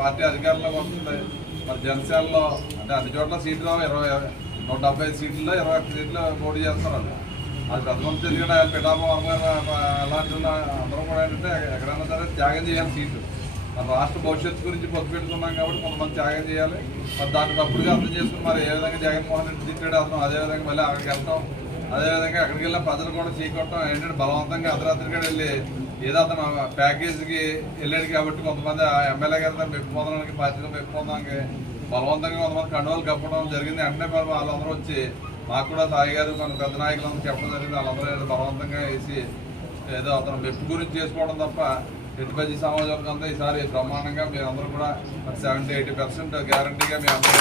Party అధికారంలోకి వస్తుంది. మరి జనసేనలో అంటే అన్ని చోట్ల సీట్లు ఇరవై నూట డెబ్బై సీట్లలో ఇరవై ఒక్క సీట్లు పోటీ చేస్తారు అది పెద్ద మంది తెలియకుండా అమ్మగారు అలాంటి అందరం కూడా ఏంటంటే ఎక్కడైనా సరే త్యాగం చేయాలి సీటు మరి రాష్ట్ర భవిష్యత్తు గురించి పొత్తు పెట్టుకున్నాం కాబట్టి కొంతమంది త్యాగం చేయాలి. మరి దాన్ని తప్పుడుగా అర్థం చేసుకుని మరి ఏ విధంగా జగన్మోహన్ రెడ్డి తిట్టాడు అర్థం అదే విధంగా మళ్ళీ అక్కడికి వెళ్తాం. అదేవిధంగా అక్కడికి వెళ్ళిన ప్రజలు కూడా చీకొట్టడం ఏంటంటే బలవంతంగా అర్ధరాత్రిగా వెళ్ళి ఏదో అతను ప్యాకేజీకి వెళ్ళాడు కాబట్టి కొంతమంది ఆ ఎమ్మెల్యే గారితో మెప్పు పొందడానికి పార్టీలో మెప్పు పొందడానికి బలవంతంగా కొంతమంది కండువాలు కప్పడం జరిగింది. వెంటనే మరి వాళ్ళందరూ వచ్చి మాకు కూడా సాయి గారు మన పెద్ద నాయకులందరూ చెప్పడం జరిగింది. వాళ్ళందరూ బలవంతంగా వేసి ఏదో అతను మెప్పు గురించి చేసుకోవడం తప్ప ఎటుపతి సమాజం అంతా ఈసారి బ్రహ్మాండంగా మీరు అందరూ కూడా సెవెంటీ ఎయిటీ పర్సెంట్ గ్యారంటీగా మీ అందరూ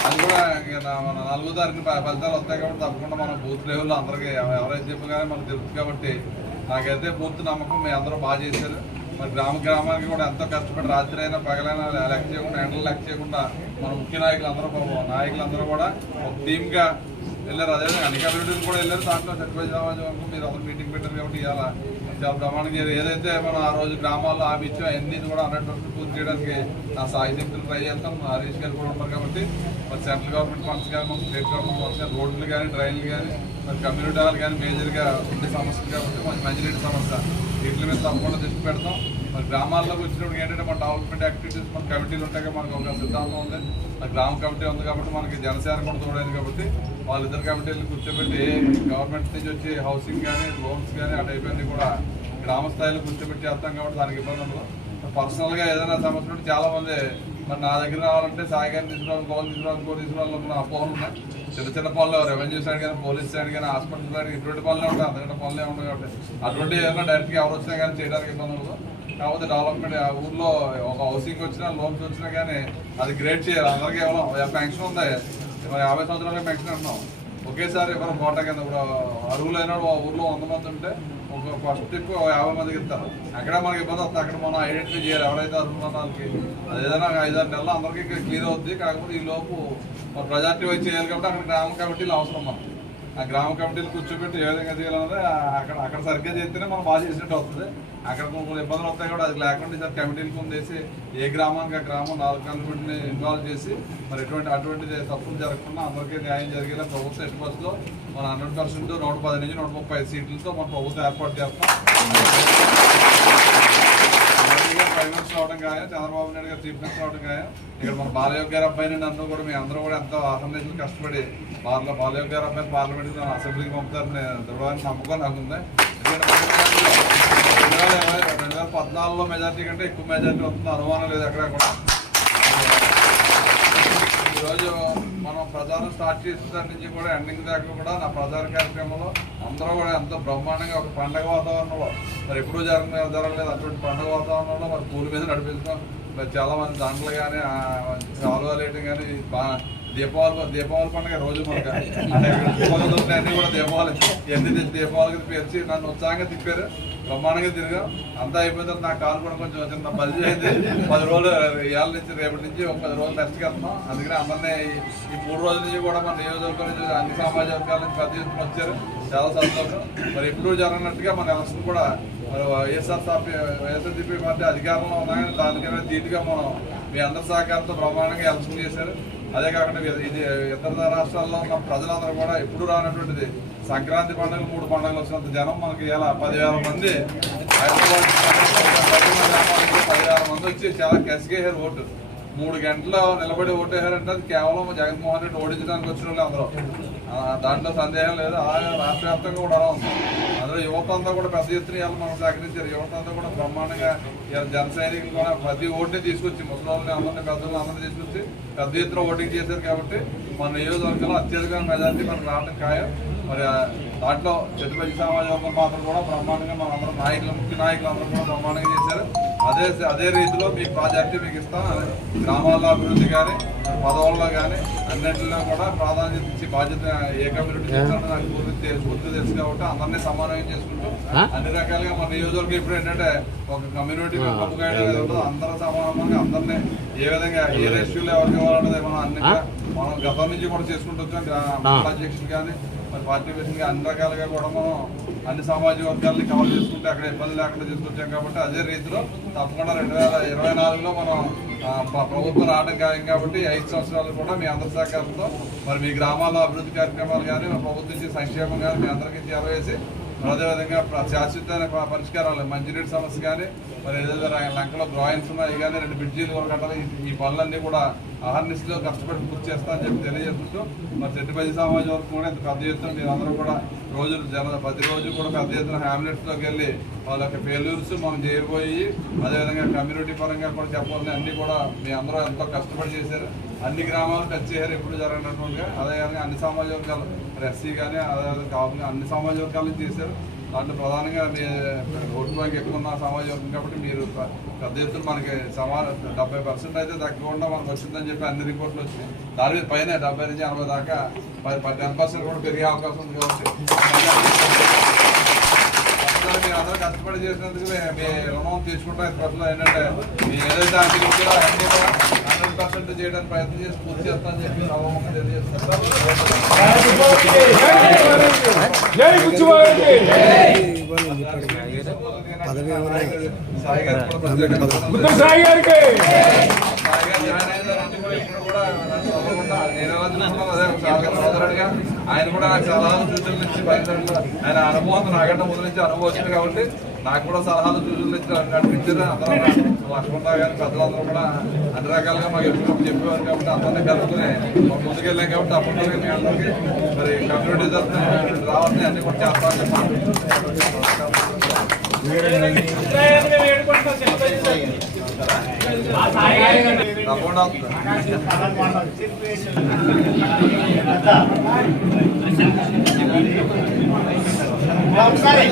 అది కూడా ఇక మన నాలుగో తారీఖు ఫలితాలు వస్తాయి కాబట్టి తప్పకుండా మనం బూత్ లెవెల్లో అందరికీ ఎవరైతే చెప్పగానే మనకు తెలుసు కాబట్టి నాకైతే పూర్తి నమ్మకం మీ అందరూ బాగా చేశారు. మరి గ్రామ గ్రామానికి కూడా ఎంతో కష్టపడి రాత్రి అయినా పగలైనా లెక్క చేయకుండా ఎండలు లెక్క చేయకుండా మన ముఖ్య నాయకులు అందరూ నాయకులందరూ కూడా ఒక టీమ్గా వెళ్ళారు. అదే అన్ని కమ్యూనిటీలు కూడా వెళ్ళారు. దాంట్లో సర్పంచ్ సమాజం వరకు మీరు అసలు మీటింగ్ పెట్టారు కాబట్టి ఇవాళ చాలా ప్రమాణంగా ఏదైతే మనం ఆ రోజు గ్రామాల్లో ఆ ఇచ్చాం అవన్నీ కూడా హండ్రెడ్ పర్సెంట్ పూర్తి చేయడానికి నా సాయశక్తులు ట్రై చేస్తాం. హరీష్ గారు కూడా ఉన్నారు కాబట్టి మరి సెంట్రల్ గవర్నమెంట్ ఫండ్స్ కానీ మన స్టేట్ గవర్నమెంట్ ఫండ్స్ కానీ రోడ్లు కానీ డ్రైన్లు కానీ మరి కమ్యూనిటీ హాల్ కానీ మేజర్గా ఉండే సమస్యలు కాబట్టి మంచి మంచినీటి సమస్య. వీటి మీద తప్పకుండా దృష్టి పెడతాం. మరి గ్రామాల్లోకి వచ్చినప్పుడు ఏంటంటే మన డెవలప్మెంట్ యాక్టివిటీస్ మన కమిటీలు ఉంటాయి మనకు ఒక సిద్ధాంతం ఉంది. మరి గ్రామ కమిటీ ఉంది కాబట్టి మనకి జనసేన కూడా తోడైంది కాబట్టి వాళ్ళిద్దరు కమిటీలు కూర్చోబెట్టి ఏ గవర్నమెంట్ నుంచి వచ్చి హౌసింగ్ కానీ లోన్స్ కానీ అటు అయిపోయింది కూడా గ్రామ స్థాయిలో కూర్చోబెట్టి చేస్తాం కాబట్టి దానికి ఇబ్బంది ఉండదు. పర్సనల్గా ఏదైనా సమస్య ఉంటే చాలామంది మరి నా దగ్గర రావాలంటే సాయిగారిని తీసుకురావాలి గోల్ తీసుకురావాలి గోల్ తీసుకురావాలి అపోహలు ఉన్నాయి. చిన్న చిన్న పనులు రెవెన్యూ సైడ్ కానీ పోలీస్ సైడ్ కానీ హాస్పిటల్ సైడ్ ఇటువంటి పనులే ఉంటాయి. అంతకంటే పనులే ఉంటాయి కాబట్టి అటువంటి ఏదైనా డైరెక్ట్గా ఎవరు వచ్చినా కానీ చేయడానికి ఇబ్బంది ఉండదు. కాకపోతే డెవలప్మెంట్ ఆ ఊర్లో ఒక హౌసింగ్ వచ్చినా లోన్స్ వచ్చినా కానీ అది గ్రేట్ చేయాలి. అందరికీ ఎవరో పెన్షన్ ఉంది. మరి యాభై సంవత్సరాలకి పెన్షన్ అంటున్నాం. ఒకేసారి ఎవరు కోట కింద ఇప్పుడు అరువులైన ఊర్లో వంద మంది ఉంటే ఒక ఫస్ట్ ట్రిప్ యాభై మందికి ఇస్తారు. అక్కడ మనకి ఇబ్బంది వస్తుంది? అక్కడ మనం ఐడెంటిఫై చేయాలి. ఎవరైతే అర్హులు ఉన్న వాళ్ళకి. అది ఏదైనా ఐదారు నెలలు అందరికీ క్లియర్ అవుద్ది. కాకపోతే ఈ లోపు ప్రజార్టీ వచ్చి చేయాలి కాబట్టి అక్కడ గ్రామ కమిటీలు అవసరం మనం ఆ గ్రామ కమిటీలు కూర్చోబెట్టి ఏ విధంగా చేయాలన్నది అక్కడ అక్కడ సరిగ్గా చేస్తేనే మనం బాగా చేసినట్టు అవుతుంది. అక్కడ కొన్ని ఇబ్బందులు వస్తాయి కూడా అది లేకుండా ఈసారి కమిటీలు చేసి ఏ గ్రామానికి ఆ గ్రామం నాలుగు కమిటీని ఇన్వాల్వ్ చేసి మరి ఎటువంటి అటువంటిది తప్పులు జరగకుండా అందరికీ న్యాయం జరిగేలా ప్రభుత్వ ఎట్టి బస్సులో మన హండ్రెడ్ పర్సెంట్ నూట పది నుంచి నూట ముప్పై సీట్లతో మన ప్రభుత్వం ఏర్పాటు చేస్తాం. ఫైనాన్స్ రావడం అవడం చంద్రబాబు నాయుడు గారు చీఫ్ మినిస్టర్ రావడం కానీ ఇక్కడ మన బాలయోగ్ గారి అబ్బాయిని నన్ను కూడా మీ అందరూ కూడా ఎంతో ఆసందేశం కష్టపడి బాల బాలయోగ్ గారి అబ్బాయిని పార్లమెంట్ అసెంబ్లీకి పంపుతారని దృఢాన్ని నమ్మకం నాకు ఉంది రెండు వేల రెండు వేల పద్నాలుగులో మెజార్టీ కంటే ఎక్కువ మెజార్టీ వస్తుంది. అనుమానం లేదు ఎక్కడ కూడా. ఈరోజు ప్రచారం స్టార్ట్ చేసిన దాని నుంచి కూడా ఎండింగ్ దాకా కూడా నా ప్రచార కార్యక్రమంలో అందరూ కూడా ఎంతో బ్రహ్మాండంగా ఒక పండగ వాతావరణంలో మరి ఎప్పుడూ జరగ జరగలేదు. అటువంటి పండగ వాతావరణంలో మరి పూల మీద నడిపిస్తాం మరి చాలా మంది దాంట్లో కానీ సాల్వాలు వేయడం కానీ బాగా దీపావళి దీపావళి పండుగ రోజు మనకు అంటే అన్ని కూడా దీపావళి. ఎన్ని దీపావళికి పేర్చి నన్ను ఉత్సాహంగా తిప్పారు. బ్రహ్మాండంగా తిరిగా. అంతా అయిపోయిన నా కాలు కూడా కొంచెం చిన్న బలి అయింది పది రోజులు ఏళ్ళ నుంచి రేపటి నుంచి ఒక పది రోజులు రెస్ట్కి వెళ్తున్నాం. అందుకని అందరినీ ఈ- మూడు రోజుల నుంచి కూడా మన నియోజకవర్గం నుంచి అన్ని సామాజిక వర్గాల నుంచి పెద్ద ఎత్తున వచ్చారు. చాలా సంతోషం. మరి ఎప్పుడు జరగనట్టుగా మన ఎలక్షన్ కూడా మరి వైఎస్ఆర్ సాపి వైఎస్ఆర్సీపీ పార్టీ అధికారంలో ఉన్నాయని దానికైనా ధీటుగా మనం మీ అందరి సహకారంతో బ్రహ్మాండంగా ఎలక్షన్ చేశారు. అదే కాకుండా ఇది- ఇతర రాష్ట్రాల్లో ఉన్న ప్రజలందరూ కూడా ఎప్పుడు రానటువంటిది. సంక్రాంతి పండుగ మూడు పండుగలు వచ్చినంత జనం మనకి ఇలా పదివేల మంది హైదరాబాద్ పదివేల మంది వచ్చి చాలా కసిగేశారు ఓటు. మూడు గంటలు నిలబడి ఓటేశారంటే అది కేవలం జగన్మోహన్ రెడ్డి ఓడించడానికి వచ్చిన వాళ్ళు అందరూ దాంట్లో సందేహం లేదు. అలాగే రాష్ట్ర వ్యాప్తంగా కూడా అలా ఉంది. అందులో యువత అంతా కూడా పెద్ద ఎత్తున ఇవాళ మనం సహకరించారు. యువత అంతా కూడా బ్రహ్మాండంగా ఇవాళ జన సైనికులు కూడా ప్రతి ఓటుని తీసుకొచ్చి ముసలి అందరినీ పెద్దలు అందరినీ తీసుకొచ్చి పెద్ద ఎత్తున ఓటింగ్ చేశారు కాబట్టి మన నియోజకవర్గంలో అత్యధిక మెజార్టీ మనకు రావడం ఖాయం. మరి దాంట్లో చతుర్పతి సమాజ పాత్ర మాత్రం కూడా బ్రహ్మాండంగా మన అందరం నాయకులు ముఖ్య నాయకులు అందరూ కూడా బ్రహ్మాండంగా చేశారు. అదే అదే రీతిలో మీ ప్రాజెక్ట్ మీకు ఇస్తాం అదే గ్రామాల్లో అభివృద్ధి కానీ పదవుల్లో కానీ అన్నింటిలో కూడా ప్రాధాన్యత ఇచ్చి బాధ్యత ఏ కమ్యూనిటీ చేస్తారో నాకు పూర్తి పూర్తి తెలుసు కాబట్టి అందరినీ సమన్వయం చేసుకుంటూ అన్ని రకాలుగా మన నియోజకవర్గం ఇప్పుడు ఏంటంటే ఒక కమ్యూనిటీ ఉండదు అందరూ సమానంగా అందరినీ ఏ విధంగా ఏ రేషియోలో ఎవరికి ఇవ్వాలన్నది మనం అన్ని మనం గతం నుంచి కూడా చేసుకుంటూ వచ్చాం. అధ్యక్షులు కానీ మరి పార్టీ ప్రెసిడెంట్ అన్ని రకాలుగా కూడా మనం అన్ని సామాజిక వర్గాలని కవర్ చేసుకుంటే అక్కడ ఇబ్బంది లేకుండా తీసుకొచ్చాం కాబట్టి అదే రీతిలో తప్పకుండా రెండు వేల ఇరవై నాలుగులో మనం ప్రభుత్వం రావడం ఖాయం కాబట్టి ఐదు సంవత్సరాలు కూడా మీ అందరి సహకారంతో మరి మీ గ్రామాల్లో అభివృద్ధి కార్యక్రమాలు కానీ ప్రభుత్వం ఇచ్చే సంక్షేమం కానీ మీ అందరికీ చేరవేసి అదేవిధంగా ప్ర- శాశ్వత పరిష్కారాలు మంచినీటి సమస్య కానీ మరి ఏదైతే లంకలో డ్రాయింగ్స్ ఉన్నాయి కానీ రెండు బ్రిడ్జీలు కూడా కట్టాలి. ఈ- పనులన్నీ కూడా అహర్నిశలో కష్టపడి పూర్తి చేస్తానని చెప్పి తెలియజేస్తుంటూ మరి చెట్టుపల్లి సమాజం వరకు కూడా ఇంత పెద్ద ఎత్తున మీరందరూ కూడా రోజులు జన ప్రతిరోజు కూడా పెద్ద ఎత్తున హ్యామ్లెట్స్లోకి వెళ్ళి వాళ్ళ యొక్క ఫెయిల్యూర్స్ మనం చేయబోయి అదేవిధంగా కమ్యూనిటీ పరంగా కూడా చెప్పాలని అన్ని కూడా మీ అందరూ ఎంతో కష్టపడి చేశారు. అన్ని గ్రామాలు టచ్ చేశారు ఎప్పుడు జరగనట్టుగా. అదేవిధంగా అన్ని సమాజ వర్గాలు ఎస్సీ కానీ అదేవిధంగా కాపు అన్ని సమాజ వర్గాలు చేశారు. దాంట్లో ప్రధానంగా మీ ఓటు బ్యాంక్ ఎక్కువ ఉన్న సమాజ వర్గం కాబట్టి మీరు పెద్ద ఎత్తున మనకి సమాన డెబ్బై పర్సెంట్ అయితే తగ్గకుండా మనకు వచ్చిందని చెప్పి అన్ని రిపోర్ట్లు వచ్చినాయి. దాని మీద పైన డెబ్బై నుంచి ఎనభై దాకా పది టెన్ పర్సెంట్ కూడా పెరిగే అవకాశం ఉంది కాబట్టి. మీరు అందరూ కష్టపడి చేసినందుకు మీ- రుణం తీసుకుంటాం ప్రశ్న ఏంటంటే మీ ఏదైతే అన్ని కూడా అన్ని కూడా పర్సెంట్ చేయడానికి ప్రయత్నం చేసి పూర్తి చేస్తానని చెప్పి పదవి సాయి గారికి ఆయన కూడా సలహాలు సూచనలు ఇచ్చి ఆయన అనుభవం నాకంటే మొదలు నుంచి అనుభవం వచ్చింది కాబట్టి నాకు కూడా సలహాలు సూచనలు ఇచ్చి నడిపించారు అందరూ లక్ష్మణరావు గారు పెద్దలందరూ కూడా అన్ని రకాలుగా మాకు ఎప్పుడు చెప్పేవారు కాబట్టి అందరినీ కలుపుకుని మాకు ముందుకెళ్ళాం కాబట్టి అప్పట్లో మీ అందరికీ మరి కమ్యూనిటీ తరఫున రావాలని అన్ని కూడా చేస్తామని చెప్పాను. తప్పకుండా ఒకసారి